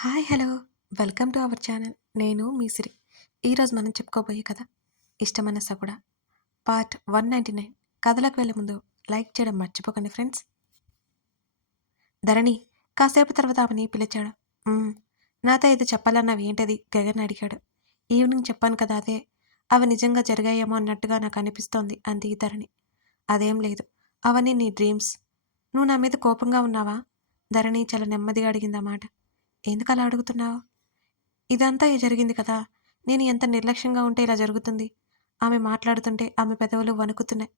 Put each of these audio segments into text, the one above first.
Hi hello welcome to our channel. నేను మీ సిరి. ఈరోజు మనం చెప్పుకోబోయే కథ ఇష్టమైన సగుడ పార్ట్ 199. కథలకు వెళ్ళే ముందు లైక్ చేయడం మర్చిపోకండి ఫ్రెండ్స్. ధరణి కాసేపు తర్వాత ఆమెని పిలిచాడు. "ఉమ్, నాతో ఇది చెప్పాలన్నావు ఏంటది?" గగన్ అడిగాడు. "ఈవినింగ్ చెప్పాను కదా అదే. అవి నిజంగా జరిగాయేమో అన్నట్టుగా నాకు అనిపిస్తోంది" అంది ధరణి. "అదేం లేదు. అవన్నీ నీ డ్రీమ్స్. నువ్వు నా మీద కోపంగా ఉన్నావా?" ధరణి చాలా నెమ్మదిగా అడిగిందన్నమాట. "ఎందుకలా అడుగుతున్నావు? ఇదంతా జరిగింది కదా! నేను ఎంత నిర్లక్ష్యంగా ఉంటే ఇలా జరుగుతుంది?" ఆమె మాట్లాడుతుంటే ఆమె పెదవులు వణుకుతున్నాయి.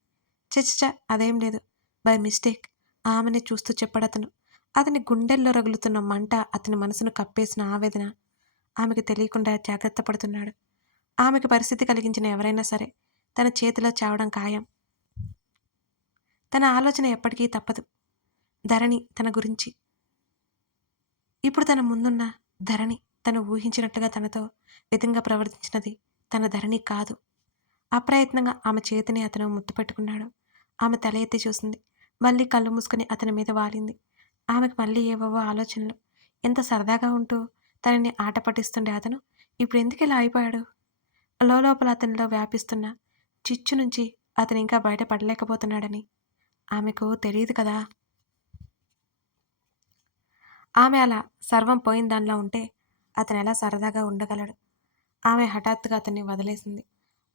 ఛ! అదేం లేదు. బై మిస్టేక్ ఆమెనే చూస్తూ చెప్పాడతను. అతని గుండెల్లో రగులుతున్న మంట, అతని మనసును కప్పేసిన ఆవేదన ఆమెకు తెలియకుండా జాగ్రత్త పడుతున్నాడు. ఆమెకు పరిస్థితి కలిగించిన ఎవరైనా సరే తన చేతిలో చావడం ఖాయం. తన ఆలోచన ఎప్పటికీ తప్పదు. ధరణి తన గురించి. ఇప్పుడు తన ముందున్న ధరణి తను ఊహించినట్టుగా తనతో విధంగా ప్రవర్తించినది తన ధరణి కాదు. అప్రయత్నంగా ఆమె చేతిని అతను ముద్దు పెట్టుకున్నాడు. ఆమె తల ఎత్తి చూసింది. మళ్ళీ కళ్ళు మూసుకుని అతని మీద వాలింది. ఆమెకు మళ్ళీ ఏవేవో ఆలోచనలు. ఎంత సరదాగా ఉంటూ తనని ఆట పట్టిస్తుండే అతను ఇప్పుడు ఎందుకు ఇలా అయిపోయాడు? లోపల అతనిలో వ్యాపిస్తున్న చిచ్చు నుంచి అతను ఇంకా బయట పడలేకపోతున్నాడని ఆమెకు తెలియదు కదా. ఆమె అలా సర్వం పోయిన దానిలో ఉంటే అతను ఎలా సరదాగా ఉండగలడు? ఆమె హఠాత్తుగా అతన్ని వదిలేసింది.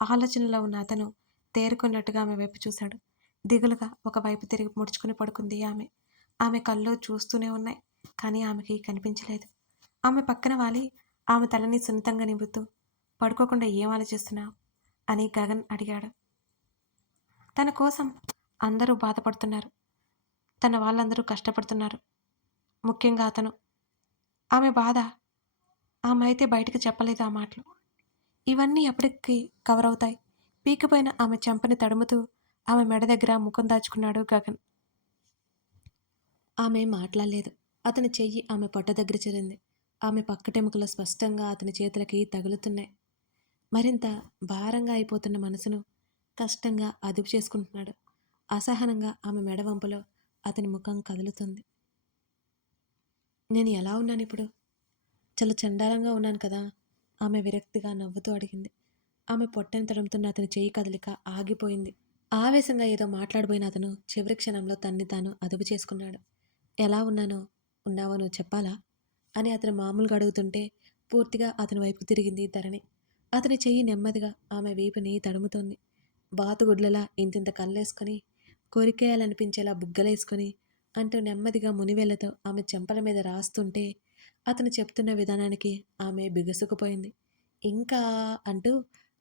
ఆలోచనలో ఉన్న అతను తేరుకున్నట్టుగా ఆమె వైపు చూశాడు. దిగులుగా ఒకవైపు తిరిగి ముడుచుకుని పడుకుంది ఆమె. ఆమె కళ్ళు చూస్తూనే ఉన్నాయి. కానీ ఆమెకి కనిపించలేదు. ఆమె పక్కన వాలి ఆమె తలని సున్నితంగా నిమురుతూ, "పడుకోకుండా ఏం ఆలోచిస్తున్నావు?" అని గగన్ అడిగాడు. తన కోసం అందరూ బాధపడుతున్నారు. తన వాళ్ళందరూ కష్టపడుతున్నారు. ముఖ్యంగా అతను. ఆమె బాధ ఆమె అయితే బయటకు చెప్పలేదు ఆ మాటలు. ఇవన్నీ ఎప్పటికి కవర్ అవుతాయి? పీకిపోయిన ఆమె చెంపని తడుముతూ ఆమె మెడ దగ్గర ముఖం దాచుకున్నాడు గగన్. ఆమె మాట్లాడలేదు. అతని చెయ్యి ఆమె పొట్ట దగ్గర చేరింది. ఆమె పక్కటెముకలు స్పష్టంగా అతని చేతులకి తగులుతున్నాయి. మరింత భారంగా అయిపోతున్న మనసును కష్టంగా అదుపు చేసుకుంటున్నాడు. అసహనంగా ఆమె మెడ వంపులో అతని ముఖం కదులుతుంది. "నేను ఎలా ఉన్నానిప్పుడు? చాలా చండాలంగా ఉన్నాను కదా?" ఆమె విరక్తిగా నవ్వుతూ అడిగింది. ఆమె పొట్టని తడుముతున్న అతని చేయి కదలిక ఆగిపోయింది. ఆవేశంగా ఏదో మాట్లాడబోయిన అతను చివరి క్షణంలో తన్ని తాను అదుపు చేసుకున్నాడు. "ఎలా ఉన్నానో ఉన్నావో నువ్వు చెప్పాలా?" అని అతను మామూలుగా అడుగుతుంటే పూర్తిగా అతని వైపుకు తిరిగింది ధరణి. అతని చెయ్యి నెమ్మదిగా ఆమె వీపుని తడుముతోంది. బాతుగుడ్లలా ఇంతింత కళ్ళేసుకొని, కొరికేయాలనిపించేలా బుగ్గలేసుకొని అంటూ నెమ్మదిగా మునివేళ్లతో ఆమె చెంపల మీద రాస్తుంటే అతను చెప్తున్న విధానానికి ఆమె బిగుసుకుపోయింది. "ఇంకా" అంటూ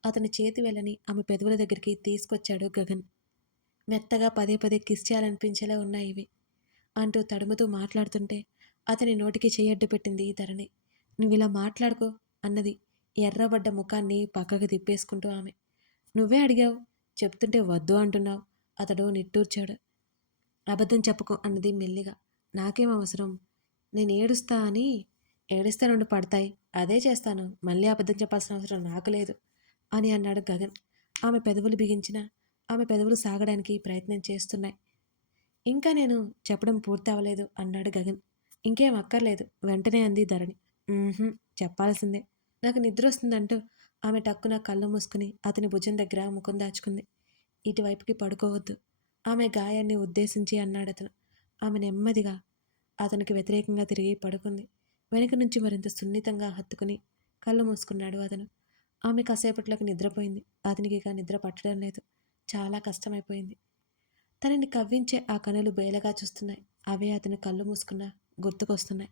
అతని చేతి వేళ్ళని ఆమె పెదవుల దగ్గరికి తీసుకొచ్చాడు గగన్. "మెత్తగా పదే పదే కిస్ చేయాలనిపించేలా ఉన్నాయి ఇవి" అంటూ తడుముతూ మాట్లాడుతుంటే అతని నోటికి చెయ్యడ్డు పెట్టింది ధరణి. "నువ్విలా మాట్లాడుకో" అన్నది ఎర్రబడ్డ ముఖాన్ని పక్కకు తిప్పేసుకుంటూ ఆమె. "నువ్వే అడిగావు, చెప్తుంటే వద్దు అంటున్నావు" అతడు నిట్టూర్చాడు. "అబద్ధం చెప్పకు" అన్నది మెల్లిగా. "నాకేం అవసరం? నేను ఏడుస్తా అని ఏడిస్తే రెండు పడతాయి, అదే చేస్తాను. మళ్ళీ అబద్ధం చెప్పాల్సిన అవసరం నాకు లేదు" అని అన్నాడు గగన్. ఆమె పెదవులు బిగించిన ఆమె పెదవులు సాగడానికి ప్రయత్నం చేస్తున్నాయి. "ఇంకా నేను చెప్పడం పూర్తి అవ్వలేదు" అన్నాడు గగన్. "ఇంకేం అక్కర్లేదు" వెంటనే అంది ధరణి. "ఊహుం, చెప్పాల్సిందే. నాకు నిద్ర వస్తుందంటూ ఆమె టక్కున కళ్ళు మూసుకుని అతని భుజం దగ్గర ముఖం దాచుకుంది. "ఇటువైపుకి పడుకోవద్దు" ఆమె గాయాన్ని ఉద్దేశించి అన్నాడతను. ఆమె నెమ్మదిగా అతనికి వ్యతిరేకంగా తిరిగి పడుకుంది. వెనుక నుంచి మరింత సున్నితంగా హత్తుకుని కళ్ళు మూసుకున్నాడు అతను. ఆమె కాసేపట్లోకి నిద్రపోయింది. అతనికి ఇక నిద్ర పట్టడం లేదు. చాలా కష్టమైపోయింది. తనని కవ్వించే ఆ కనులు బేలగా చూస్తున్నాయి. అవే అతను కళ్ళు మూసుకున్నా గుర్తుకొస్తున్నాయి.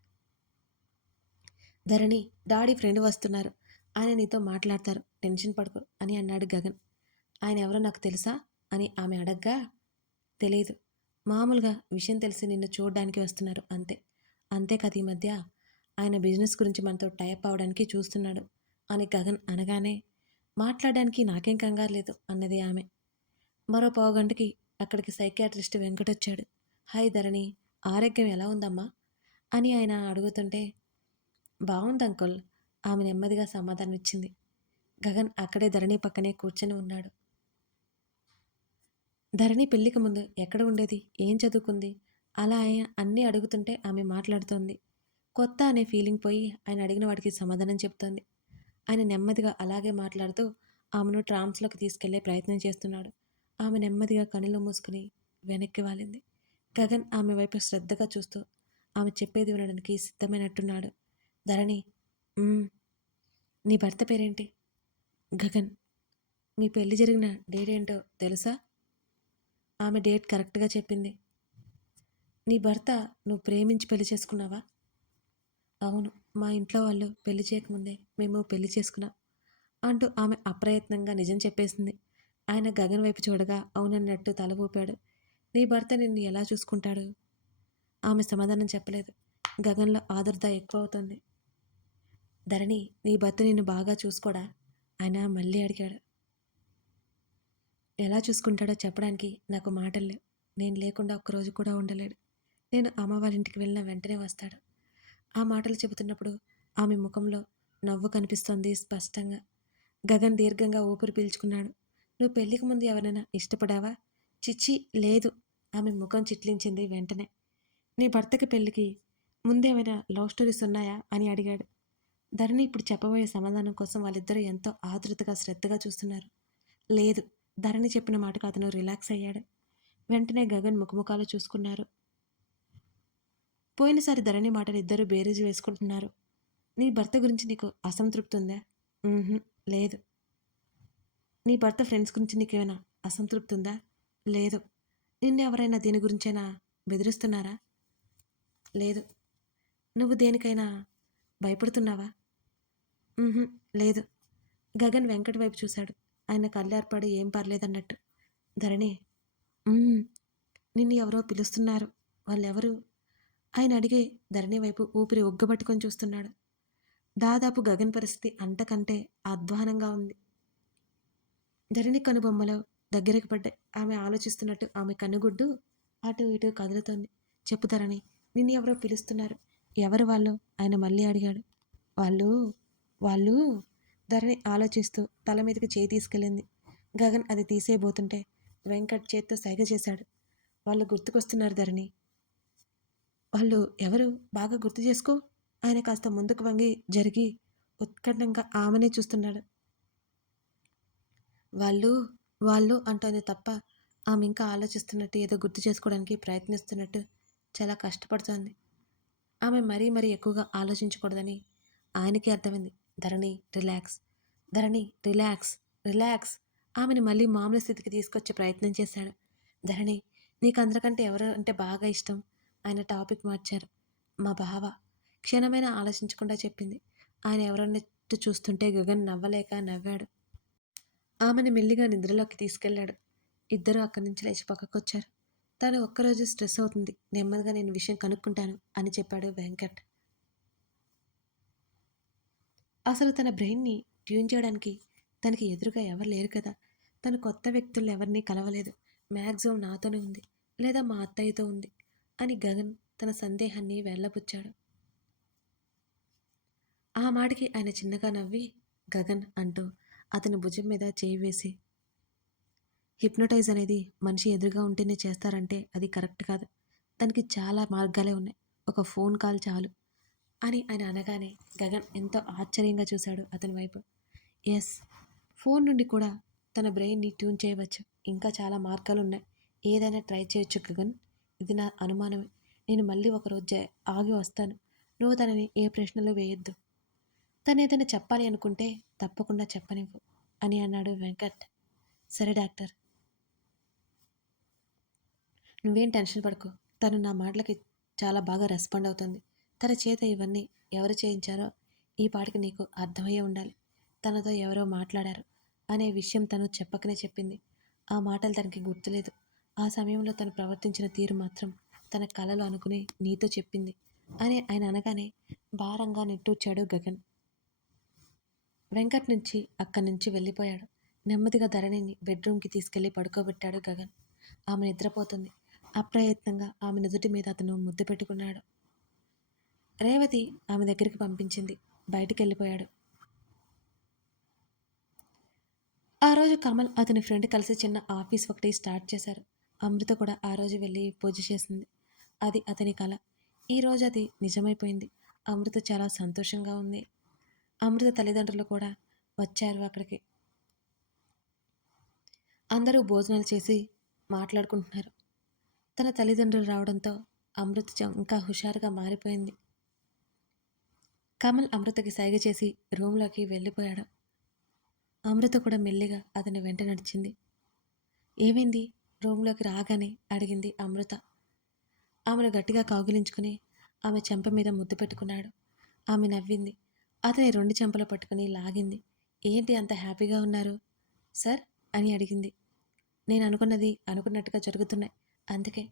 "ధరణి, డాడీ ఫ్రెండ్ వస్తున్నారు. ఆయన నీతో మాట్లాడతారు. టెన్షన్ పడకు" అని అన్నాడు గగన్. "ఆయన ఎవరో నాకు తెలుసా?" అని ఆమె అడగ్గా, "తెలీదు. మామూలుగా విషయం తెలిసి నిన్ను చూడ్డానికి వస్తున్నారు అంతే. అంతే కదా ఈ మధ్య ఆయన బిజినెస్ గురించి మనతో టైప్ అవడానికి చూస్తున్నాడు" అని గగన్ అనగానే, "మాట్లాడడానికి నాకేం కంగారు లేదు" అన్నది ఆమె. మరో పావుగంటకి అక్కడికి సైకియాట్రిస్ట్ వెంకటొచ్చాడు. "హాయ్ ధరణి, ఆరోగ్యం ఎలా ఉందమ్మా?" అని ఆయన అడుగుతుంటే, "బావుంది అంకుల్" ఆమె నెమ్మదిగా సమాధానమిచ్చింది. గగన్ అక్కడే ధరణి పక్కనే కూర్చొని ఉన్నాడు. ధరణి పెళ్లికి ముందు ఎక్కడ ఉండేది? ఏం చదువుకుంది? అలా ఆయన అన్నీ అడుగుతుంటే ఆమె మాట్లాడుతోంది. కొత్త అనే ఫీలింగ్ పోయి ఆయన అడిగిన వాటికి సమాధానం చెప్తోంది. ఆయన నెమ్మదిగా అలాగే మాట్లాడుతూ ఆమెను ట్రాన్స్‌లోకి తీసుకెళ్లే ప్రయత్నం చేస్తున్నాడు. ఆమె నెమ్మదిగా కనులు మూసుకుని వెనక్కి వాలింది. గగన్ ఆమె వైపు శ్రద్ధగా చూస్తూ ఆమె చెప్పేది వినడానికి సిద్ధమైనట్టున్నాడు. ధరణి, "హ్మ్. నీ భర్త పేరేంటి?" "గగన్." "మీ పెళ్లి జరిగిన డేట్ ఏంటో తెలుసా?" ఆమె డేట్ కరెక్ట్‌గా చెప్పింది. "నీ భర్త నువ్వు ప్రేమించి పెళ్లి చేసుకున్నావా?" "అవును. మా ఇంట్లో వాళ్ళు పెళ్లి చేయకముందే మేము పెళ్లి చేసుకున్నాం." అంటూ ఆమె అప్రయత్నంగా నిజం చెప్పేసింది. ఆయన గగన్ వైపు చూడగా అవునన్నట్టు తల ఊపాడు. "నీ భర్త నిన్ను ఎలా చూసుకుంటాడు?" ఆమె సమాధానం చెప్పలేదు. గగన్‌లో ఆదుర్ద ఎక్కువవుతోంది. "ధరణి, నీ భర్త నిన్ను బాగా చూసుకోడా?" ఆయన మళ్ళీ అడిగాడు. "ఎలా చూసుకుంటాడో చెప్పడానికి నాకు మాటలు లేవు. నేను లేకుండా ఒక్కరోజు కూడా ఉండలేడు. నేను అమ్మ వాళ్ళ ఇంటికి వెళ్ళిన వెంటనే వస్తాడు." ఆ మాటలు చెబుతున్నప్పుడు ఆమె ముఖంలో నవ్వు కనిపిస్తోంది స్పష్టంగా. గగన్ దీర్ఘంగా ఊపిరి పీల్చుకున్నాడు. "నువ్వు పెళ్ళికి ముందు ఎవరైనా ఇష్టపడావా?" "చిచ్చి లేదు." ఆమె ముఖం చిట్లించింది వెంటనే. "నీ భర్తకి పెళ్ళికి ముందేమైనా లవ్ స్టోరీస్ ఉన్నాయా?" అని అడిగాడు. ధరణి ఇప్పుడు చెప్పబోయే సమాధానం కోసం వాళ్ళిద్దరూ ఎంతో ఆతృతగా శ్రద్ధగా చూస్తున్నారు. లేదు. ధరణి చెప్పిన మాటకు అతను రిలాక్స్ అయ్యాడు. వెంటనే గగన్ ముఖముఖాలు చూసుకున్నారు. పోయినసారి ధరణి మాటలు ఇద్దరూ బేరీజు వేసుకుంటున్నారు. "నీ భర్త గురించి నీకు అసంతృప్తి ఉందా?" "ఉహుం, లేదు." "నీ భర్త ఫ్రెండ్స్ గురించి నీకేమైనా అసంతృప్తి ఉందా?" "లేదు." "నిన్నెవరైనా దేని గురించైనా బెదిరిస్తున్నారా?" "లేదు." "నువ్వు దేనికైనా భయపడుతున్నావా?" "ఉహుం, లేదు." గగన్ వెంకట్ వైపు చూశాడు. ఆయన కళ్ళేర్పడి ఏం పర్లేదన్నట్టు. ధరణి, "హ్మ్. నిన్ను ఎవరో పిలుస్తున్నారు. వాళ్ళెవరు?" ఆయన అడిగే ధరణి వైపు ఊపిరి ఉగ్గబట్టుకొని చూస్తున్నాడు. దాదాపు గగన్ పరిస్థితి అంతకంటే అధ్వానంగా ఉంది. ధరణి కనుబొమ్మలు దగ్గరికి పడ్డాయి. ఆమె ఆలోచిస్తున్నట్టు ఆమె కనుగుడ్డు అటు ఇటు కదులుతోంది. "చెప్పు ధరణి, నిన్ను ఎవరో పిలుస్తున్నారు. ఎవరు వాళ్ళు?" ఆయన మళ్ళీ అడిగాడు. "వాళ్ళు వాళ్ళు" ధరణి ఆలోచిస్తూ తల మీదకి చేయి తీసుకెళ్ళింది. గగన్ అది తీసేయబోతుంటే వెంకట్ చేత్తో సైగ చేశాడు. "వాళ్ళు గుర్తుకొస్తున్నారు ధరణి." "వాళ్ళు ఎవరు? బాగా గుర్తు చేసుకో." ఆయన కాస్త ముందుకు వంగి జరిగి ఉత్కంఠంగా ఆమెనే చూస్తున్నాడు. "వాళ్ళు, వాళ్ళు" అంటోంది తప్ప ఆమె ఇంకా ఆలోచిస్తున్నట్టు ఏదో గుర్తు చేసుకోవడానికి ప్రయత్నిస్తున్నట్టు చాలా కష్టపడుతోంది. ఆమె మరీ మరీ ఎక్కువగా ఆలోచించకూడదని ఆయనకి అర్థమైంది. "ధరణి, రిలాక్స్. ధరణి, రిలాక్స్, రిలాక్స్." ఆమెని మళ్ళీ మామూలు స్థితికి తీసుకొచ్చే ప్రయత్నం చేశాడు. "ధరణి, నీకు అందరికంటే ఎవరు అంటే బాగా ఇష్టం?" ఆయన టాపిక్ మార్చారు. "మా బావ." క్షణమైనా ఆలోచించకుండా చెప్పింది. ఆయన ఎవరన్నట్టు చూస్తుంటే గగన్ నవ్వలేక నవ్వాడు. ఆమెని మెల్లిగా నిద్రలోకి తీసుకెళ్ళాడు. ఇద్దరూ అక్కడి నుంచి లేచి పక్కకొచ్చారు. "తను ఒక్కరోజు స్ట్రెస్ అవుతుంది. నెమ్మదిగా నేను విషయం కనుక్కుంటాను" అని చెప్పాడు వెంకట్. అసలు తన బ్రెయిన్‌ని ట్యూన్ చేయడానికి తనకి ఎదురుగా ఎవరు లేరు కదా! తను కొత్త వ్యక్తులెవరిని కలవలేదు. మాక్సిమం నాతోనే ఉంది. లేదా మా అత్తయ్యతో ఉంది అని గగన్ తన సందేహాన్ని వెళ్ళబుచ్చాడు. ఆ మాటకి ఆయన చిన్నగా నవ్వి, "గగన్" అంటూ అతని భుజం మీద చేయి వేసి, "హిప్నోటైజ్ అనేది మనిషి ఎదురుగా ఉంటేనే చేస్తారంటే అది కరెక్ట్ కాదు. దానికి చాలా మార్గాలే ఉన్నాయి. ఒక ఫోన్ కాల్ చాలు" అని ఆయన అనగానే గగన్ ఎంతో ఆశ్చర్యంగా చూశాడు అతని వైపు. యెస్. ఫోన్ నుండి కూడా తన బ్రెయిన్‌ని ట్యూన్ చేయవచ్చు. ఇంకా చాలా మార్గాలున్నాయి. ఏదైనా ట్రై చేయొచ్చు గగన్. ఇది నా అనుమానమే. నేను మళ్ళీ ఒకరోజు ఆగి వస్తాను. నువ్వు తనని ఏ ప్రశ్నలు వేయొద్దు. తనేదైనా చెప్పాలి అనుకుంటే తప్పకుండా చెప్పనివ్వు" అని అన్నాడు వెంకట్. "సరే డాక్టర్. నువ్వేం టెన్షన్ పడకు. తను నా మాటలకి చాలా బాగా రెస్పాండ్ అవుతుంది. తన చేత ఇవన్నీ ఎవరు చేయించారో ఈ పాటికి నీకు అర్థమయ్యే ఉండాలి. తనతో ఎవరో మాట్లాడారు అనే విషయం తను చెప్పకనే చెప్పింది. ఆ మాటలు తనకి గుర్తులేదు. ఆ సమయంలో తను ప్రవర్తించిన తీరు మాత్రం తన కలలో అనుకుని నీతో చెప్పింది" అని ఆయన అనగానే భారంగా నిట్టూర్చాడు గగన్. వెంకట్ నుంచి అక్కడి నుంచి వెళ్ళిపోయాడు. నెమ్మదిగా ధరణిని బెడ్రూమ్‌కి తీసుకెళ్లి పడుకోబెట్టాడు గగన్. ఆమె నిద్రపోతుంది. అప్రయత్నంగా ఆమె నుదుటి మీద అతను ముద్దు పెట్టుకున్నాడు. రేవతి ఆమె దగ్గరికి పంపించింది. బయటికెళ్ళిపోయాడు. ఆ రోజు కమల్ అతని ఫ్రెండ్ కలిసి చిన్న ఆఫీస్ ఒకటి స్టార్ట్ చేశారు. అమృత కూడా ఆ రోజు వెళ్ళి పూజ చేసింది. అది అతని కల. ఈ రోజు అది నిజమైపోయింది. అమృత చాలా సంతోషంగా ఉంది. అమృత తల్లిదండ్రులు కూడా వచ్చారు అక్కడికి. అందరూ భోజనాలు చేసి మాట్లాడుకుంటున్నారు. తన తల్లిదండ్రులు రావడంతో అమృత ఇంకా హుషారుగా మారిపోయింది. కమల్ అమృతకి సైగ చేసి రూమ్‌లోకి వెళ్ళిపోయాడు. అమృత కూడా మెల్లిగా అతని వెంట నడిచింది. ఏమైంది? రూమ్‌లోకి రాగానే అడిగింది అమృత. ఆమెను గట్టిగా కౌగిలించుకుని ఆమె చెంప మీద ముద్దు పెట్టుకున్నాడు. ఆమె నవ్వింది. అతని 2 చెంపలు పట్టుకుని లాగింది. ఏంటి అంత హ్యాపీగా ఉన్నారు? సార్ అని అడిగింది. నేను అనుకున్నది అనుకున్నట్టుగా జరుగుతున్నాయి. అందుకే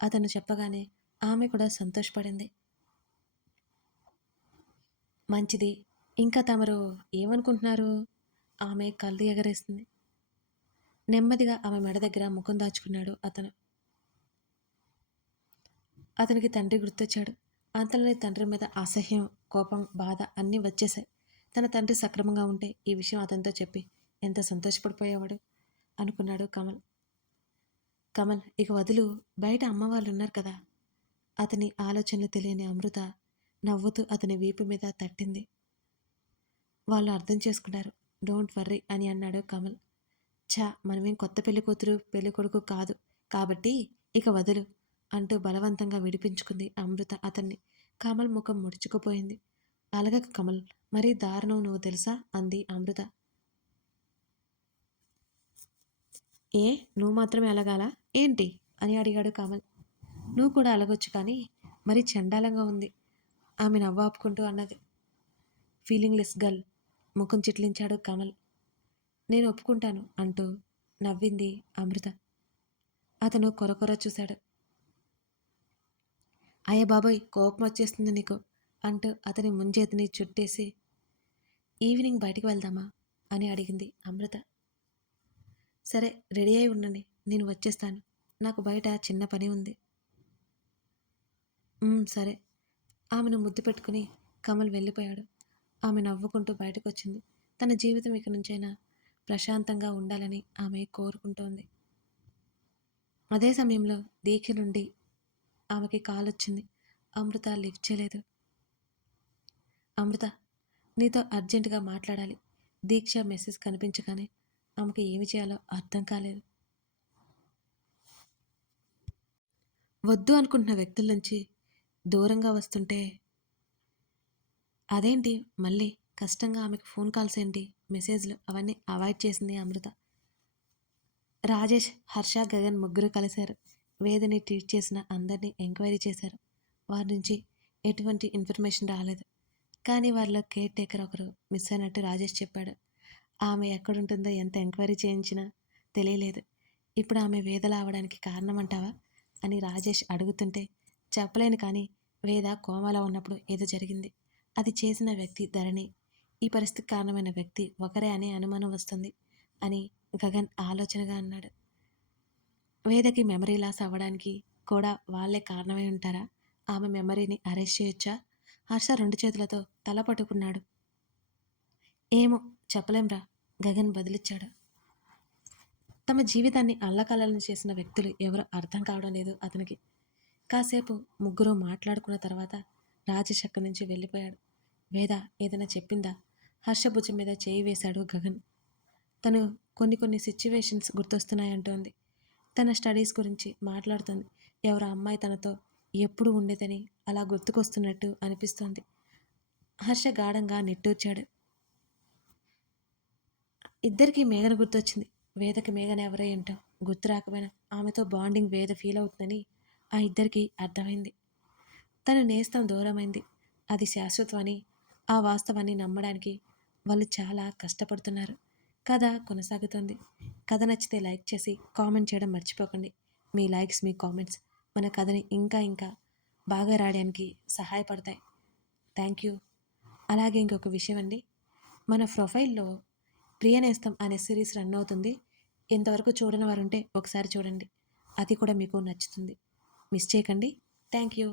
అతను చెప్పగానే ఆమె కూడా సంతోషపడింది. మంచిది. ఇంకా తమరు ఏమనుకుంటున్నారు? ఆమె కళ్ళు ఎగరేసింది. నెమ్మదిగా ఆమె మెడ దగ్గర ముఖం దాచుకున్నాడు అతను. అతనికి తండ్రి గుర్తొచ్చాడు. అంతలోనే తండ్రి మీద అసహ్యం, కోపం, బాధ అన్నీ వచ్చేశాయి. తన తండ్రి సక్రమంగా ఉంటే ఈ విషయం అతనితో చెప్పి ఎంత సంతోషపడిపోయేవాడు అనుకున్నాడు కమల్. కమల్ ఇక వదులు, బయట అమ్మ వాళ్ళు ఉన్నారు కదా. అతని ఆలోచనలు తెలియని అమృత నవ్వుతూ అతని వీపు మీద తట్టింది. వాళ్ళు అర్థం చేసుకున్నారు. డోంట్ వర్రీ అని అన్నాడు కమల్. ఛ! మనమేం కొత్త పెళ్లి కూతురు, పెళ్లి కొడుకు కాదు. కాబట్టి ఇక వదులు అంటూ బలవంతంగా విడిపించుకుంది అమృత అతన్ని. కమల్ ముఖం ముడుచుకుపోయింది. అలగకు కమల్, మరీ దారుణం నువ్వు తెలుసా అంది అమృత. ఏ నువ్వు మాత్రమే అలగాల ఏంటి అని అడిగాడు కమల్. నువ్వు కూడా అలగొచ్చు కానీ మరీ చండాలంగా ఉంది ఆమె నవ్వాపుకుంటూ అన్నది. ఫీలింగ్ లెస్ గర్ల్ ముఖం చిట్లించాడు కమల్. నేను ఒప్పుకుంటాను అంటూ నవ్వింది అమృత. అతను కొరకొర చూశాడు. అయ్య బాబోయ్ కోపం వచ్చేస్తుంది నీకు అంటూ అతని ముంజేతిని చుట్టేసి ఈవినింగ్ బయటికి వెళ్దామా అని అడిగింది అమృత. సరే రెడీ అయి ఉండండి, నేను వచ్చేస్తాను. నాకు బయట చిన్న పని ఉంది. సరే. ఆమెను ముద్దు పెట్టుకుని కమల్ వెళ్ళిపోయాడు. ఆమె నవ్వుకుంటూ బయటకొచ్చింది. తన జీవితం ఇక నుంచైనా ప్రశాంతంగా ఉండాలని ఆమె కోరుకుంటోంది. అదే సమయంలో దీక్ష నుండి ఆమెకి కాల్ వచ్చింది. అమృత లిఫ్ట్ చేయలేదు. అమృత, నీతో అర్జెంటుగా మాట్లాడాలి. దీక్ష మెసేజ్ కనిపించగానే ఆమెకి ఏమి చేయాలో అర్థం కాలేదు. వద్దు అనుకుంటున్న వ్యక్తుల నుంచి దూరంగా వస్తుంటే అదేంటి మళ్ళీ కష్టంగా ఆమెకు ఫోన్ కాల్స్ ఏంటి, మెసేజ్లు అవన్నీ అవాయిడ్ చేసింది అమృత. రాజేష్, హర్ష, గగన్ ముగ్గురు కలిశారు. వేదని ట్రీట్ చేసిన అందరినీ ఎంక్వైరీ చేశారు. వారి నుంచి ఎటువంటి ఇన్ఫర్మేషన్ రాలేదు. కానీ వారిలో కేర్ టేకర్ ఒకరు మిస్ అయినట్టు రాజేష్ చెప్పాడు. ఆమె ఎక్కడుంటుందో ఎంత ఎంక్వైరీ చేయించినా తెలియలేదు. ఇప్పుడు ఆమె వేదల అవడానికి కారణమంటావా అని రాజేష్ అడుగుతుంటే చెప్పలేను, కానీ వేద కోమాలో ఉన్నప్పుడు ఏదో జరిగింది. అది చేసిన వ్యక్తి ధరణి. ఈ పరిస్థితికి కారణమైన వ్యక్తి ఒకరే అనే అనుమానం వస్తుంది అని గగన్ ఆలోచనగా అన్నాడు. వేదకి మెమరీ లాస్ అవ్వడానికి కూడా వాళ్ళే కారణమై ఉంటారా? ఆమె మెమరీని అరెస్ట్ చేయొచ్చా? హర్ష 2 చేతులతో తల పట్టుకున్నాడు. ఏమో చెప్పలేంరా, గగన్ బదిలిచ్చాడు. తమ జీవితాన్ని అల్లకల్లోలం చేసిన వ్యక్తులు ఎవరో అర్థం కావడం లేదు అతనికి. కాసేపు ముగ్గురు మాట్లాడుకున్న తర్వాత రాజేష్ అక్కడి నుంచి వెళ్ళిపోయాడు. వేద ఏదైనా చెప్పిందా? హర్ష భుజం మీద చేయి వేశాడు గగన్. తను కొన్ని సిచ్యువేషన్స్ గుర్తొస్తున్నాయంటోంది. తన స్టడీస్ గురించి మాట్లాడుతుంది. ఎవరో అమ్మాయి తనతో ఎప్పుడు ఉండేదని అలా గుర్తుకొస్తున్నట్టు అనిపిస్తోంది. హర్ష గాఢంగా నిట్టూర్చాడు. ఇద్దరికీ మేఘన గుర్తొచ్చింది. వేదకి మేఘన ఎవరో ఏంటో గుర్తు రాకపోయినా ఆమెతో బాండింగ్ వేద ఫీల్ అవుతుందని ఆ ఇద్దరికీ అర్థమైంది. తను నేస్తం దూరమైంది. అది శాశ్వతమని, ఆ వాస్తవాన్ని నమ్మడానికి వాళ్ళు చాలా కష్టపడుతున్నారు. కథ కొనసాగుతుంది. కథ నచ్చితే లైక్ చేసి కామెంట్ చేయడం మర్చిపోకండి. మీ లైక్స్, మీ కామెంట్స్ మన కథని ఇంకా బాగా రాయడానికి సహాయపడతాయి. Thank you. అలాగే ఇంకొక విషయం అండి, మన ప్రొఫైల్లో ప్రియనేస్తం అనే సిరీస్ రన్ అవుతుంది. ఇంతవరకు చూడని వారు ఉంటే ఒకసారి చూడండి. అది కూడా మీకు నచ్చుతుంది. మిస్ చేయకండి. Thank you.